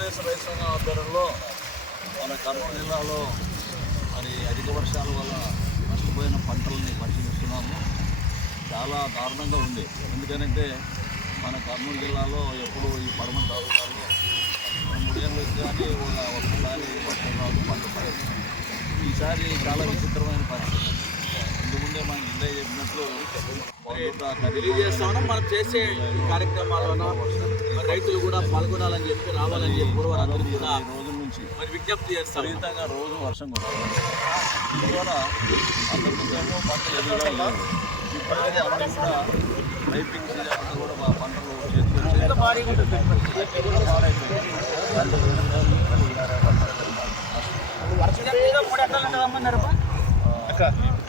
ఆంధ్రప్రదేశ్ రైతు సంఘం ఆధ్వర్యంలో మన కర్నూలు జిల్లాలో మరి అధిక వర్షాల వల్ల నష్టపోయిన పంటలని పరిశీలిస్తున్నాము. చాలా దారుణంగా ఉంది. ఎందుకంటే మన కర్నూలు జిల్లాలో ఎప్పుడు ఈ పడమని తాగుతారు మూడేళ్ళు కానీ ఒకసారి వర్షం రాదు పంట ఈసారి చాలా విచిత్రమైన పరిస్థితి. ఇంతకుముందే మనకి ఇందే చెప్పినట్లు మొదట ఖరీఫ్ తెలియజేస్తామన్నా మనం చేసే కార్యక్రమాల్లోన మరి రైతులు కూడా పాల్గొనాలని చెప్పి రావాలని చెప్పి కూడా రోజుల నుంచి మరి విజ్ఞప్తి చేస్తాం. విపరీతంగా రోజు వర్షం పంట ఇప్పటికీ కూడా పైపింగ్ సీజన్ అంతా కూడా మా పంటలు పాడైపోయింది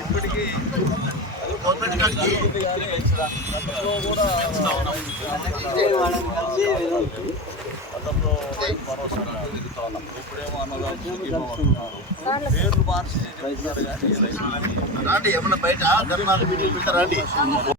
ఇప్పటికీ గతంలో భరోసా తిరుగుతా ఉన్నాం ఇప్పుడేమో అన్నదానం సుఖీభావం అంటున్నారు పేర్లు మార్చి చెప్తున్నారు కానీ రైతులు రాండి ఏమన్నా బయట ధర్నాలు మీటింగ్ పెడతారా